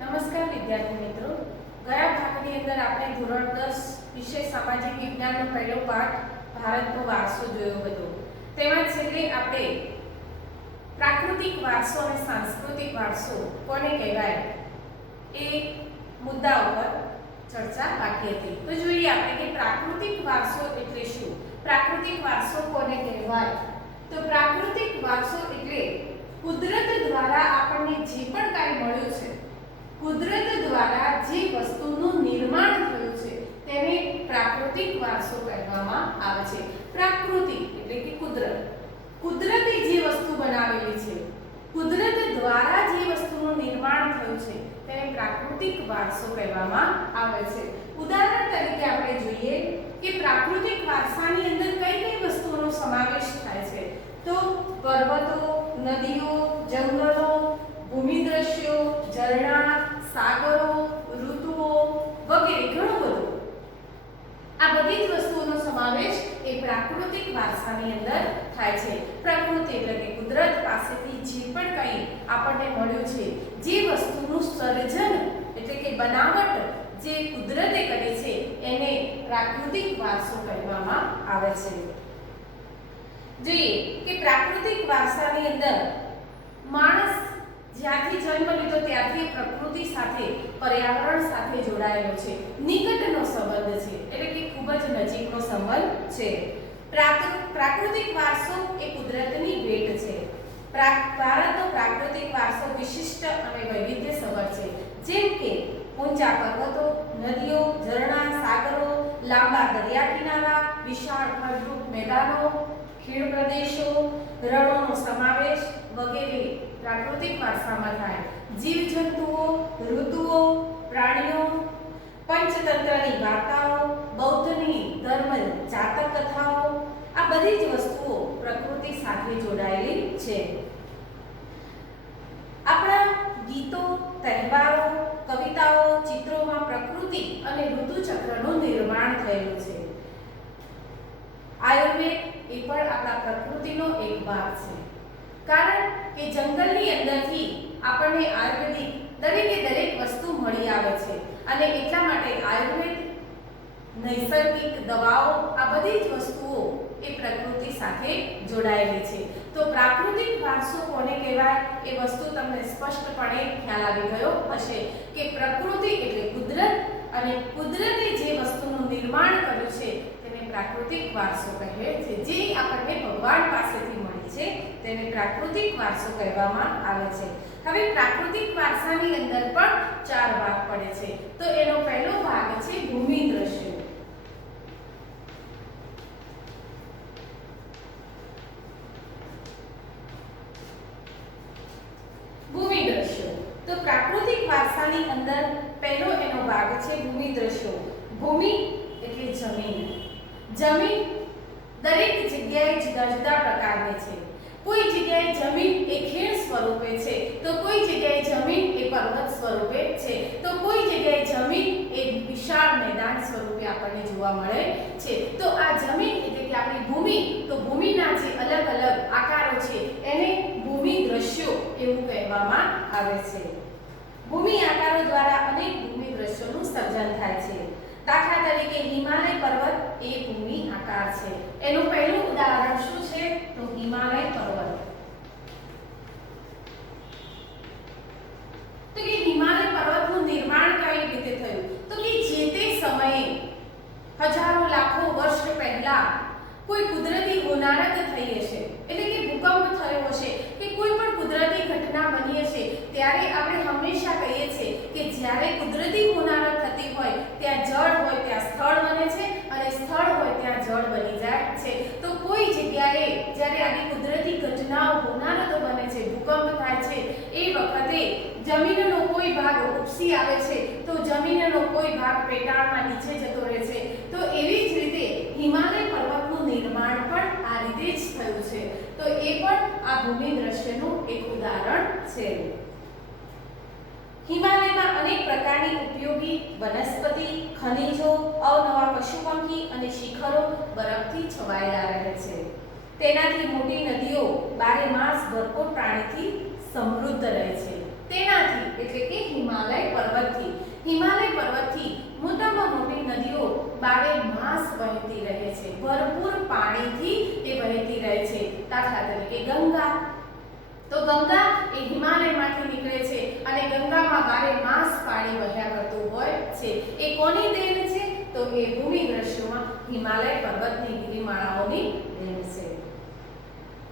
નમસ્કાર વિદ્યાર્થી મિત્રો, ગયા ભાગની અંદર આપણે ધોરણ 10 વિષય સામાજિક વિજ્ઞાનનો પહેલો પાઠ ભારતનો વારસો જોયો હતો. તેમાં છેલ્લે આપણે પ્રાકૃતિક વારસો અને સાંસ્કૃતિક વારસો કોને કહેવાય એ મુદ્દા ઉપર ચર્ચા બાકી હતી. તો જોઈએ આપણે કે પ્રાકૃતિક વારસો એટલે શું, પ્રાકૃતિક વારસો કોને કહેવાય. તો પ્રાકૃતિક વારસો એટલે કુદરત દ્વારા આપણને જે પણ કાંઈ મળ્યું છે, કુદરત દ્વારા જે વસ્તુનું નિર્માણ થયું છે તેને પ્રાકૃતિક વારસો કહેવામાં આવે છે. પ્રકૃતિ એટલે કે કુદરત, કુદરતે જે વસ્તુ બનાવેલી છે, કુદરત દ્વારા જે વસ્તુનું નિર્માણ થયું છે તેને પ્રાકૃતિક વારસો કહેવામાં આવે છે. ઉદાહરણ તરીકે આપણે જોઈએ કે પ્રાકૃતિક વારસાની અંદર કઈ કઈ વસ્તુઓનો સમાવેશ થાય છે. તો પર્વતો, નદીઓ, જંગલો, ભૂમિ દ્રશ્યો, ઝરણા, સાગરો, ઋતુઓ વગેરે ઘણું બધું. આ બધી જ વસ્તુઓનો સમાવેશ એ પ્રાકૃતિક વારસાની અંદર થાય છે. પ્રકૃતિ એટલે કે કુદરત પાસેથી જે પણ કંઈ આપણને મળ્યું છે, જે વસ્તુનું સર્જન એટલે કે બનાવટ જે કુદરતે કરી છે એને પ્રાકૃતિક વારસો કહેવામાં આવે છે. જોઈએ કે પ્રાકૃતિક વારસાની અંદર માણસ જ્યાંથી જન્મ લીધો ત્યારથી પ્રકૃતિ સાથે, પર્યાવરણ સાથે જોડાયેલો છે, નિકટનો સંબંધ છે, એટલે કે ખૂબ જ નજીકનો સંબંધ છે. પ્રાકૃતિક વારસો એ કુદરતની ભેટ છે. ભારતનો પ્રાકૃતિક વારસો વિશિષ્ટ અને વૈવિધ્યસભર છે. જેમ કે ઊંચા પર્વતો, નદીઓ, ઝરણા, સાગરો, લાંબા દરિયા કિનારા, વિશાળ ફળદ્રુપ મેદાનો, ખીણ પ્રદેશો, રણોનો સમાવેશ વગેરે પ્રાકૃતિક વારસામાં થાય. જીવજંતુઓ, ઋતુઓ, પ્રાણીઓ, પંચતંત્રની વાર્તાઓ, બૌદ્ધની ધર્મ જાતક કથાઓ, આ બધી જ વસ્તુઓ પ્રકૃતિ સાથે જોડાયેલી છે. આપણા ગીતો, તહેવારો, કવિતાઓ, ચિત્રોમાં પ્રકૃતિ અને ઋતુચક્રનું નિર્માણ થયેલું છે. આયુર્વેદ એ પણ આપણા પ્રકૃતિનો એક ભાગ છે. કારણ કે જંગલની અંદરથી આપણને આયુર્વેદિક દરેકે દરેક વસ્તુ મળી આવે છે અને એટલા માટે આયુર્વેદ, નૈસર્ગિક દવાઓ, આ બધી જ વસ્તુઓ એ પ્રકૃતિ સાથે જોડાયેલી છે. તો પ્રાકૃતિક વારસો કોને કહેવાય એ વસ્તુ તમને સ્પષ્ટપણે ખ્યાલ આવી ગયો હશે કે પ્રકૃતિ એટલે કુદરત અને કુદરતે જે વસ્તુનું નિર્માણ કર્યું છે તેને પ્રાકૃતિક વારસો કહે છે. જે આપણને ભગવાન પાસેથી મળી છે તેને પ્રાકૃતિક વારસો કહેવામાં આવે છે. હવે પ્રાકૃતિક વારસાની અંદર પણ 4 ભાગ પડે છે. તો એનો પહેલો ભાગ છે ભૂમિ દ્રશ્યો. ભૂમિ દ્રશ્યો તો પ્રાકૃતિક વારસાની અંદર પહેલો એનો ભાગ છે ભૂમિ દ્રશ્યો. ભૂમિ એટલે જમીન. જમીન દરેક જગ્યાએ જુદા જુદા પ્રકારની છે. કોઈ જગ્યાએ જમીન એ ખીણ સ્વરૂપે છે, તો કોઈ જગ્યાએ જમીન એ પર્વત સ્વરૂપે છે, તો કોઈ જગ્યાએ જમીન એ વિશાળ મેદાન સ્વરૂપે આપણને જોવા મળે છે. તો આ જમીન એટલે કે આપણી ભૂમિ, તો ભૂમિના જે અલગ અલગ આકારો છે એને ભૂમિ દ્રશ્યો એવું કહેવામાં આવે છે. ભૂમિ આકારો દ્વારા અનેક ભૂમિ દ્રશ્યોનું સર્જન થાય છે. દાખલા તરીકે હિમાલય પર્વત એ ભૂમિ આકાર છે. એનું પહેલું ઉદાહરણ શું છે તો હિમાલય પર્વત. તો કે હિમાલય પર્વતનું નિર્માણ કઈ રીતે થયું તો કે જે તે સમયે હજારો લાખો વર્ષ પહેલા કોઈ કુદરતી હોનારત થઈ હશે, એટલે કે ભૂકંપ થયો હશે કે કોઈ પણ કુદરતી ઘટના બની હશે. ત્યારે આપણે હંમેશા કહીએ છીએ કે જ્યારે કુદરતી હોનારત થતી હોય ત્યાં જળ હોય ત્યાં સ્થળ બને છે અને સ્થળ હોય ત્યાં જળ બની જાય છે. તો કોઈ જગ્યાએ જ્યારે આવી કુદરતી ઘટનાઓ, હોનારતો બને છે, ભૂકંપ થાય છે, એ વખતે જમીનનો કોઈ ભાગ ઉપસી આવે છે તો જમીનનો કોઈ ભાગ પેટાળમાં નીચે જતો રહે છે. તો એવી જ રીતે હિમાલય પર્વતનું નિર્માણ પણ આ રીતે જ થયું છે. તો એ પણ આ ભૂમિ દ્રશ્યનું એક ઉદાહરણ છે. હિમાલયમાં અનેક પ્રકારની ઉપયોગી વનસ્પતિ, ખનિજો, અવનવા પશુપંખી અને શિખરો બરફથી છવાયેલા રહે છે. તેનાથી મોટી નદીઓ બારેમાસ ભરપૂર પાણીથી સમૃદ્ધ રહે છે. તેનાથી એટલે એટલે કે હિમાલય પર્વતથી. હિમાલય પર્વતથી મોટામાં મોટી નદીઓ 12 માસ વહેતી રહે છે. ભરપૂર પાણીથી એ વહેતી રહે છે. દાખલા તરીકે ગંગા. તો ગંગા એ હિમાલયમાંથી નીકળે છે અને ગંગામાં 12 માસ પાણી વહ્યા કરતું હોય છે. એ કોની દેન છે? તો એ ભૂમિદ્રશ્યોમાં હિમાલય પર્વતની ગિરિમાળાઓની દેન છે.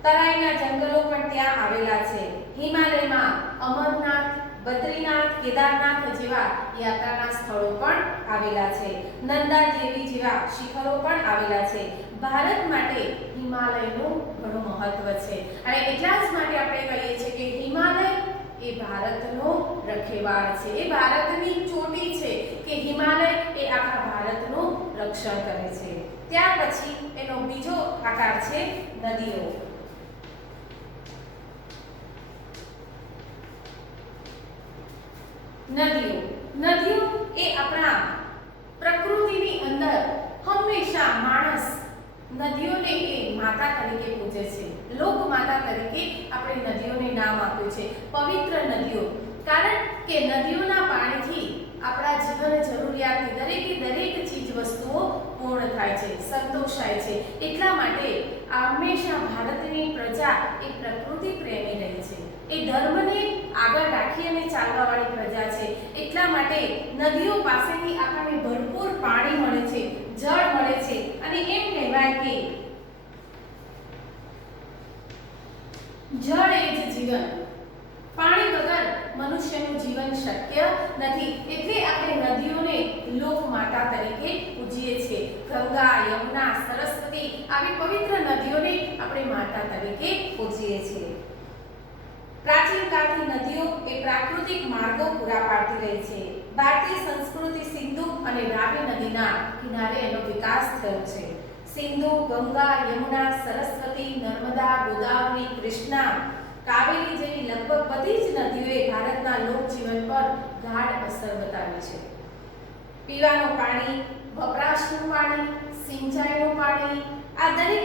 તરાઈના જંગલો પણ ત્યાં આવેલા છે. હિમાલયમાં અમરનાથ, બદ્રીનાથ, કેદારનાથ જેવા યાત્રાના સ્થળો પણ આવેલા છે. નંદા દેવી જેવા શિખરો પણ આવેલા છે. ભારત માટે હિમાલયનું ઘણું મહત્વ છે અને એટલા જ માટે આપણે કહીએ છીએ કે હિમાલય એ ભારતનો રખેવાળ છે. એ ભારતની ચોટી છે કે હિમાલય એ આખા ભારતનું રક્ષણ કરે છે. ત્યાર પછી એનો બીજો આકાર છે નદીઓ. નદીઓ એ આપણા પ્રકૃતિની અંદર હંમેશા માણસ નદીઓને એ માતા તરીકે પૂજે છે. લોક માતા તરીકે આપણે નદીઓને નામ આપ્યું છે પવિત્ર નદીઓ. કારણ કે નદીઓના પાણીથી આપણા જીવન જરૂરિયાતની દરેક ચીજ વસ્તુઓ પૂર્ણ થાય છે, સંતોષાય છે. એટલા માટે હંમેશા ભારતની પ્રજા એ પ્રકૃતિ પ્રેમી રહી છે. એ ધર્મને આગળ રાખી અને ચાલવાવાળી પ્રજા છે. એટલા માટે નદીઓ પાસેથી આપણને ભરપૂર પાણી મળે છે, જળ મળે છે અને એમ કહેવાય કે જળ એ જ જીવન. પાણી વગર મનુષ્યનું જીવન શક્ય નથી. એટલે આપણે નદીઓને લોક માતા તરીકે પૂજીએ છીએ. ગંગા, યમુના, સરસ્વતી આવી પવિત્ર નદીઓને આપણે માતા તરીકે પૂજીએ છીએ. પ્રાચીન કાળથી નદીઓ એ પ્રાકૃતિક માર્ગો પૂરા પાડતી રહી છે. ભારતીય સંસ્કૃતિ સિંધુ અને રાવી નદીના કિનારે એનો વિકાસ થયો છે. સિંધુ, ગંગા, યમુના, સરસ્વતી, નર્મદા, ગોદાવરી, કૃષ્ણા, કાવેરી જેવી લગભગ બધી જ નદીઓએ ભારતના લોકજીવન પર ગાઢ અસર બતાવી છે. પીવાનું પાણી, વપરાશનું પાણી, સિંચાઈનું પાણી, આ દરેક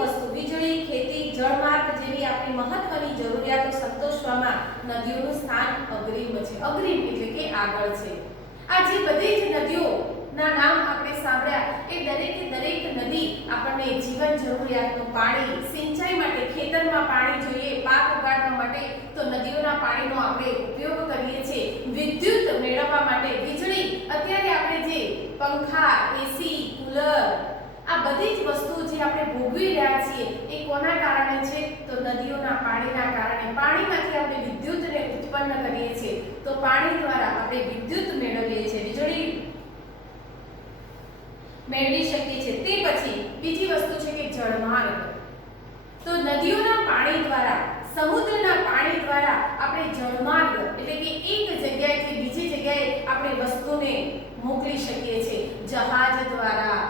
વસ્તુ, વીજળી, ખેતી, જળમાર્ગ જેવી આપણી મહત્વની જરૂરિયાતો સંતોષવામાં નદીઓનું સ્થાન અગ્રીમ છે. અગ્રીમ એટલે કે આગળ છે. આ જે બધી જ નદીઓના નામ આપણે સાંભળ્યા એ દરેક નદી આપણને જીવન જરૂરિયાતનું પાણી, સિંચાઈ માટે ખેતરમાં પાણી જોઈએ, પાક ઉગાડવા માટે તો નદીઓના પાણીનો આપણે ઉપયોગ કરીએ છીએ. વિદ્યુત મેળવવા માટે વીજળી, અત્યારે આપણે જે પંખા, એસી, કુલર આ બધી જ વસ્તુઓ જે આપણે ભોગવી રહ્યા છીએ એ કોના કારણે છે? તો નદીઓના પાણીના કારણે. પાણીમાંથી આપણે વિદ્યુતને ઉત્પન્ન કરીએ છીએ. તો પાણી દ્વારા આપણે વિદ્યુત મેળવીએ છીએ, વીજળી મેળવી શકીએ છીએ. તે પછી બીજી વસ્તુ છે કે જળમાર્ગ. તો નદીઓના પાણી દ્વારા, સમુદ્રના પાણી દ્વારા આપણે જળમાર્ગ એટલે કે એક જગ્યાએથી બીજી જગ્યાએ આપણે વસ્તુને મોકલી શકીએ છીએ. જહાજ દ્વારા,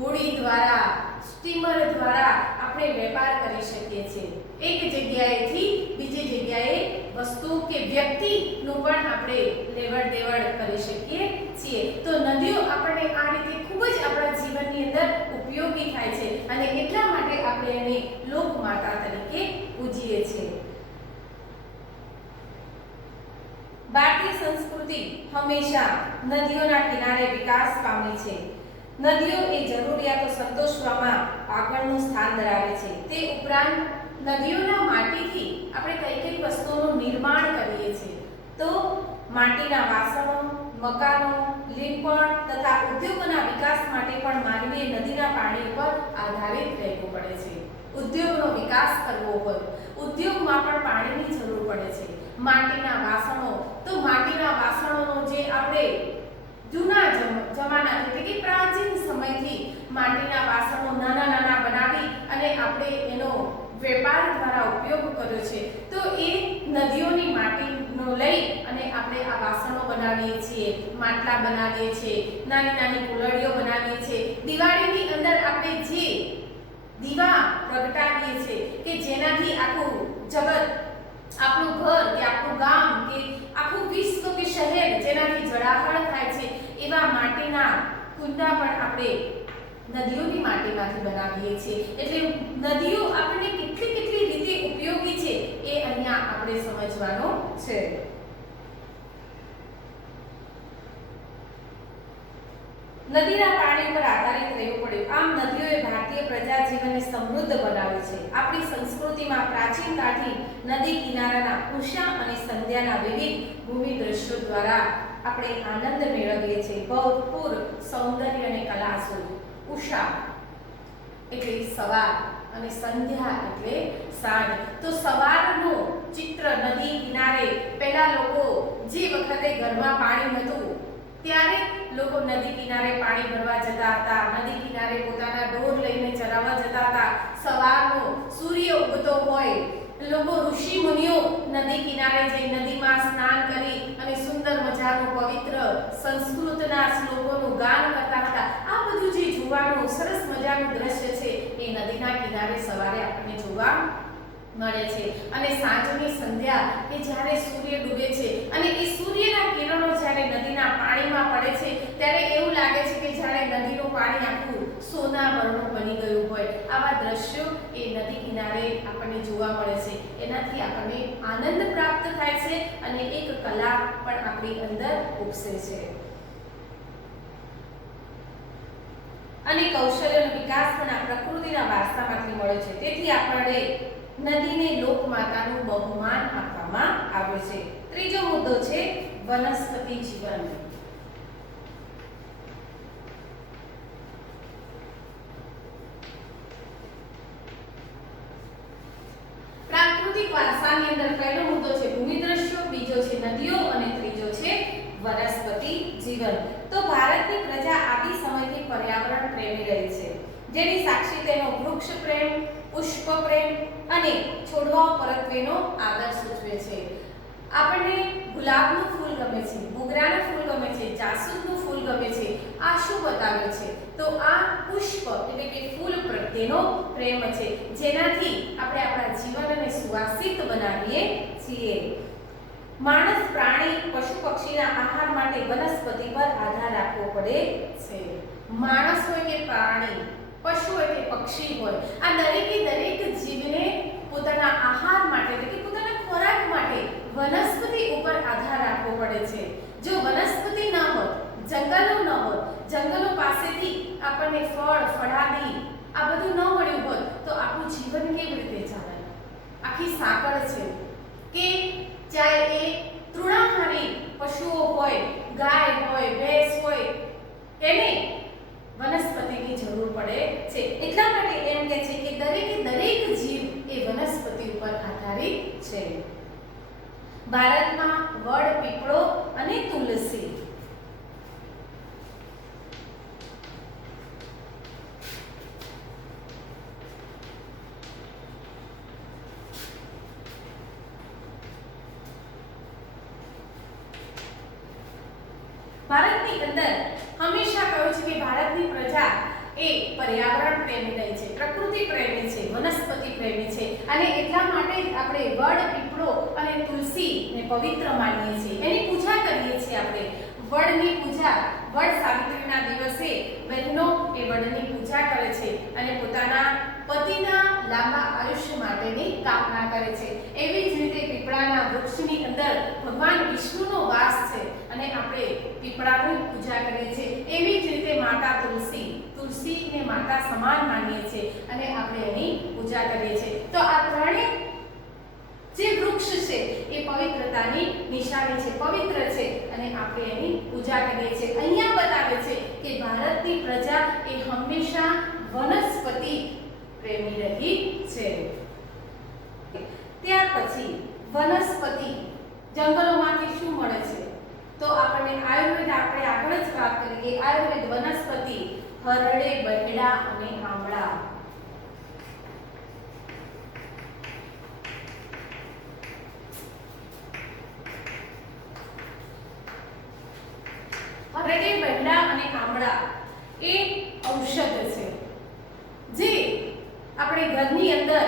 હોડી દ્વારા, સ્ટીમર દ્વારા આપણે વેપાર કરી શકીએ છીએ. એક જગ્યાએથી બીજી જગ્યાએ વસ્તુ કે વ્યક્તિનું પણ આપણે લેવડ દેવડ કરી શકીએ છીએ. તો નદીઓ આપણને આ રીતે ખૂબ જ આપણા જીવનની અંદર ઉપયોગી થાય છે અને એટલા માટે આપણે એને લોક માતા તરીકે પૂજીએ છીએ. ભારતીય સંસ્કૃતિ હંમેશા નદીઓના કિનારે વિકાસ પામી છે. નદીઓ એ જરૂરિયાતો સંતોષવામાં આગળનું સ્થાન ધરાવે છે. તે ઉપરાંત નદીઓના માટીથી આપણે કઈ વસ્તુઓનું નિર્માણ કરીએ છીએ. તો માટીના વાસણો, મકાનો, લીંપણ તથા ઉદ્યોગોના વિકાસ માટે પણ માનવીએ નદીના પાણી ઉપર આધારિત રહેવું પડે છે. ઉદ્યોગનો વિકાસ કરવો હોય, ઉદ્યોગમાં પણ પાણીની જરૂર પડે છે. માટીના વાસણો, તો માટીના વાસણોનો જે આપણે જૂના જમાના એટલે કે પ્રાચીન સમયથી માટીના વાસણો નાના બનાવી અને આપણે એનો વેપાર દ્વારા ઉપયોગ કર્યો છે. તો એ નદીઓની માટીનો લઈ અને આપણે આ વાસણો બનાવીએ છીએ, માટલા બનાવીએ છીએ, નાની કુલડીઓ બનાવીએ છીએ. દિવાળીની અંદર આપણે જે દીવા પ્રગટાવીએ છીએ કે જેનાથી આખું જગત, આપણું ઘર કે આપણું ગામ કે આખું વિશ્વ કે શહેર જેનાથી જળાહળ થાય છે, એવા માટીના કુંડા પણ આપણે નદીઓની માટીમાંથી બનાવીએ છીએ. એટલે નદીઓ આપણને કેટલી રીતે ઉપયોગી છે એ અહીંયા આપણે સમજવાનું છે. નદીના પાણી પર આધારિત રહેવું પડ્યું. આમ નદીઓએ ભારતીય પ્રજા જીવનને સમૃદ્ધ બનાવે છે. આપણી સંસ્કૃતિમાં પ્રાચીન કાળથી નદી કિનારાના ઉષા અને સંધ્યાના વિવિધ ભૂમિ દ્રશ્યો દ્વારા આપણે આનંદ મેળવીએ છીએ. ભરપૂર સૌંદર્ય અને કલા શોધ. ઉષા એટલે સવાર અને સંધ્યા એટલે સાંજ. તો સવારનું ચિત્ર નદી કિનારે પહેલા લોકો જે વખતે ઘરમાં પાણી નહોતું ત્યારે લોકો નદી કિનારે પાણી ભરવા જતા હતા. નદી કિનારે પોતાના ઢોર લઈને ચરાવવા જતા હતા. સવારનો સૂર્ય ઉગતો હોય, લોકો ઋષિ મુનિઓ નદી કિનારે જઈ નદીમાં સ્નાન કરી અને સુંદર મજાનું પવિત્ર સંસ્કૃતના શ્લોકોનું ગાન કરતા હતા. આ બધું જે જોવાનું સરસ મજાનું દ્રશ્ય છે એ નદીના કિનારે સવારે આપણને જોવા મળે છે. અને સાંજની સંધ્યા કે જ્યારે સૂર્ય ડૂબે છે અને એ સૂર્યના કિરણો જ્યારે નદીના પાણીમાં પડે છે ત્યારે એવું લાગે છે કે જ્યારે નદીનું પાણી આખું સોના વર્ણનું બની ગયું હોય. આવા દ્રશ્યો એ નદી કિનારે આપણને જોવા મળે છે. એનાથી આપણને આનંદ પ્રાપ્ત થાય છે અને એક કલા પણ આપણી અંદર ઉપસે છે અને કૌશલ્યનો વિકાસ પણ આ પ્રકૃતિના વારસામાંથી મળે છે. તેથી આપણે નદીને લોકમાતાનું બહુમાન આપવામાં આવે છે. ત્રીજો મુદ્દો છે વનસ્પતિ જીવન. પ્રાકૃતિક વારસાની અંદર પહેલો મુદ્દો છે ભૂમિ દ્રશ્યો, બીજો છે નદીઓ અને ત્રીજો છે વનસ્પતિ જીવન. તો ભારતની પ્રજા આદિ સમયથી પર્યાવરણ પ્રેમી રહી છે, જેની સાક્ષી તેનો વૃક્ષ પ્રેમ, પુષ્પ પ્રેમ અને છોડવાઓ પરત્વેનો આદર સૂચવે છે. આપણને ગુલાબનું ફૂલ ગમે છે, મોગરાનું ફૂલ ગમે છે, જાસૂદનું ફૂલ ગમે છે. આ શું બતાવે છે? તો આ પુષ્પ એટલે કે ફૂલ પ્રત્યેનો પ્રેમ છે, જેનાથી આપણે આપણા જીવનને સુવાસિત બનાવીએ છીએ. માણસ, પ્રાણી, પશુ પક્ષીના આહાર માટે વનસ્પતિ પર આધાર રાખવો પડે છે. માણસ હોય કે પ્રાણી, પશુ હોય કે પક્ષી હોય, આ દરેકે દરેક જીવને પોતાના આહાર માટે એટલે કે પોતાના ખોરાક માટે વનસ્પતિ ઉપર આધાર રાખવો પડે છે. જો વનસ્પતિ ન હોત, જંગલો ન હોત, જંગલો પાસેથી આપણને ફળ, ફળાદી આ બધું ન મળ્યું હોત તો આપણું જીવન કેવી રીતે ચાલે? આખી સાંકળ છે કે ચાહે એ તૃણાહારી પશુઓ હોય, ગાય હોય, ભેંસ હોય, એને વનસ્પતિની જરૂર પડે છે. એટલા માટે એમ કહે છે કે દરેકે દરેક જીવ એ વનસ્પતિ ઉપર આધારિત છે. ભારતમાં વડ, પીપળો અને તુલસી ભારતની અંદર હંમેશા કહ્યું છે કે ભારતની પ્રજા એ પર્યાવરણ પ્રેમી રહી છે, પ્રકૃતિ પ્રેમી છે, વનસ્પતિ પ્રેમી છે અને એટલા માટે જ આપણે વડ, પીપળો અને તુલસીને પવિત્ર માનીએ છીએ. એની પૂજા કરીએ છીએ. આપણે વડની પૂજા, વડ સાવિત્રીના દિવસે બહેનો એ વડની પૂજા કરે છે અને પોતાના પતિના લાંબા આયુષ્ય માટેની કામના કરે છે. એવી જ રીતે પીપળાના વૃક્ષની અંદર ભગવાન વિષ્ણુનો વાસ છે અને આપણે પીપળાની પૂજા કરીએ છીએ. એવી જ રીતે માતા તુલસીને માતા સમાન માનીએ છીએ અને આપણે એની પૂજા કરીએ છીએ. તો આ ત્રણેય જે વૃક્ષ છે એ પવિત્રતાની નિશાની છે, પવિત્ર છે અને આપણે એની પૂજા કરીએ છીએ. અહીંયા બતાવે છે કે ભારતની પ્રજા એ હંમેશા વનસ્પતિ પ્રેમી રહી છે. ત્યાર પછી વનસ્પતિ જંગલોમાંથી શું મળે છે? તો આપણને આયુર્વેદ આપણે આગળ જ વાત કરીએ. આયુર્વેદ વનસ્પતિ હરડે, બહેડા અને આમળા. હરડે, બહેડા અને આમળા એ ઔષધ છે જે આપણે ઘરની અંદર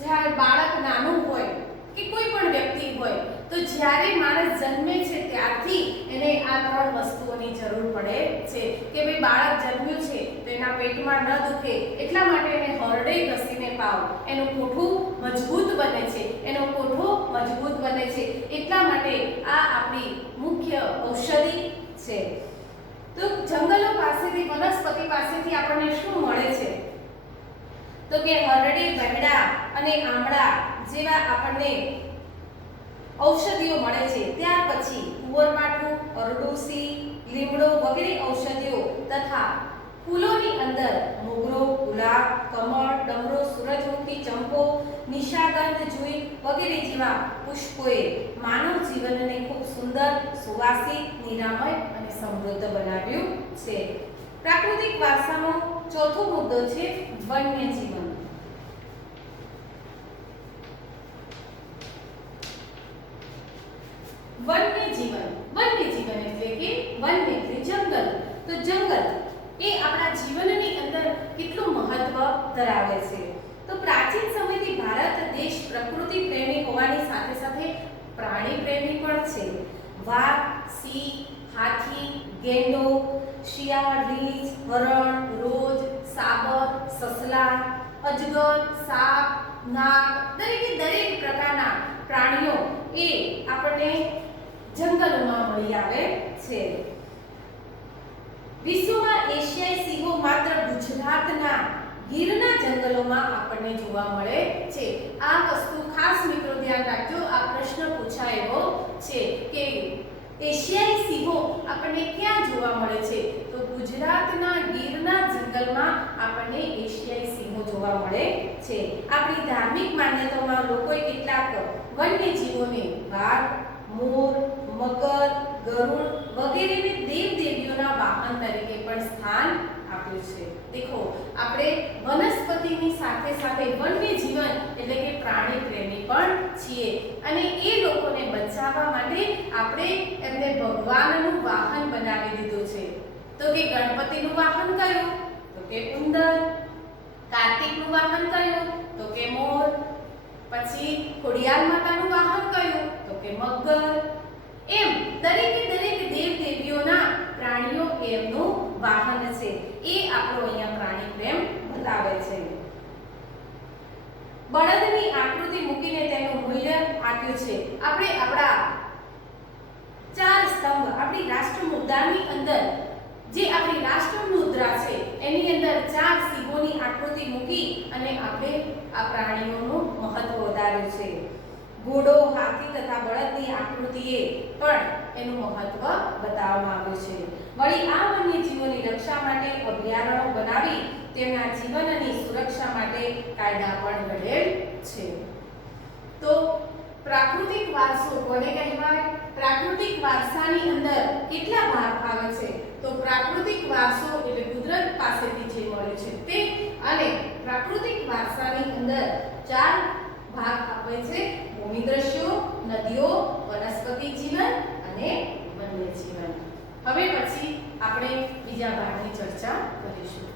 જ્યારે બાળક નાનું હોય કે કોઈ પણ વ્યક્તિ હોય તો જ્યારે માણસ જન્મે છે ત્યારથી એને આ ત્રણ વસ્તુઓની જરૂર પડે છે કે ભાઈ બાળક જન્મ્યું છે તો એના પેટમાં ન દુખે એટલા માટે એને હરડે ઘસીને પાવ. એનું કોઠું મજબૂત બને છે, એનો કોઠો મજબૂત બને છે. એટલા માટે આ આપણી મુખ્ય ઔષધિ છે. તો જંગલો પાસેથી, વનસ્પતિ પાસેથી આપણને શું મળે છે? તો કે હરડે, બેહડા અને આમળા જેવા આપણને ઔષધિઓ મળે છે. ત્યાર પછી કુંવરપાઠું, અરડુસી, લીમડો વગેરે ઔષધિઓ તથા ફૂલોની અંદર મોગરો, ગુલાબ, કમળ, ડમરો, સૂરજમુખી, ચંપો, નિશાગંધ, જુઈ વગેરે જેવા પુષ્પોએ માનવ જીવનને ખૂબ સુંદર, સુવાસિક, નિરામય અને સમૃદ્ધ બનાવ્યું છે. પ્રાકૃતિક વારસાનો ચોથો મુદ્દો છે વન્ય જીવન. વન્ય જીવન એટલે કે વન્ય એટલે જંગલ. તો જંગલ એ આપણા જીવનની અંદર કેટલું મહત્વ ધરાવે છે? તો પ્રાચીન સમયથી ભારત દેશ પ્રકૃતિ પ્રેમી હોવાની સાથે સાથે પ્રાણી પ્રેમી પણ છે. વાઘ, સિંહ, હાથી, ગેંડો, શિયાળ, રીંછ, હરણ, રોજ, સાબર, સસલા, અજગર, સાપ, નાગ દરેક પ્રકારના પ્રાણીઓ એ આપણને જંગલોમાં મળી આવે છે. વિશ્વમાં એશિયાઈ સિંહો માત્ર ગુજરાતના ગીરના જંગલોમાં આપણને જોવા મળે છે. આ વસ્તુ ખાસ મિત્રો ધ્યાન રાખજો, આ પ્રશ્ન પૂછાયો છે કે એશિયાઈ સિંહો આપણને ક્યાં જોવા મળે છે? તો ગુજરાતના ગીરના જંગલમાં આપણને એશિયાઈ સિંહો જોવા મળે છે. આપણી ધાર્મિક માન્યતાઓમાં લોકોએ કેટલાક વન્ય જીવોને વાઘ, મોર, મગર, ગરુડ વગેરેને દેવદેવીઓના વાહન તરીકે પણ સ્થાન આપ્યું છે. દેખો, આપણે વનસ્પતિની સાથે સાથે વન્ય જીવન એટલે કે પ્રાણી પ્રેમી પણ છીએ અને એ લોકોને બચાવવા માટે આપણે એમને ભગવાનનું વાહન બનાવી દીધું છે. તો કે ગણપતિનું વાહન કયું? તો કે ઉંદર. કાર્તિકનું વાહન કયું? તો કે મોર. પછી ખોડિયાર માતાનું વાહન કયું? તો કે મગર. એમ દરેક દેવદેવીઓના પ્રાણીઓ એમનું વાહન છે. એ આપણો અહીંયા પ્રાણી પ્રેમ બતાવે છે. બળદની આકૃતિ મૂકીને તેનું મૂલ્ય આપ્યું છે. આપણે આપણા 4 સ્તંભ, આપણી રાષ્ટ્ર મુદ્રાની અંદર જે આપણી રાષ્ટ્ર મુદ્રા છે એની અંદર 4 સિંહોની આકૃતિ મૂકી અને આપણે આ પ્રાણીઓનું મહત્વ વધાર્યું છે. ઘોડો, હાથી તથા બળદની આકૃતિએ પણ એનું મહત્વ બતાવવામાં આવ્યું છે. વળી આ વન્યજીવોની રક્ષા માટે અભયારણ્યો બનાવી તેમના જીવનની સુરક્ષા માટે કાયદા પણ ઘડેલ છે. તો પ્રાકૃતિક વારસો કોને કહેવાય? પ્રાકૃતિક વારસાની અંદર કેટલા ભાગ આવે છે? તો પ્રાકૃતિક વારસો એટલે કુદરત પાસેથી જે મળે છે તે, અને પ્રાકૃતિક વારસાની અંદર 4 ભાગ આપે છે: ભૂમિ દ્રશ્યો, નદીઓ, વનસ્પતિ જીવન અને વન્ય જીવન. હવે પછી આપણે બીજા ભાગની ચર્ચા કરીશું.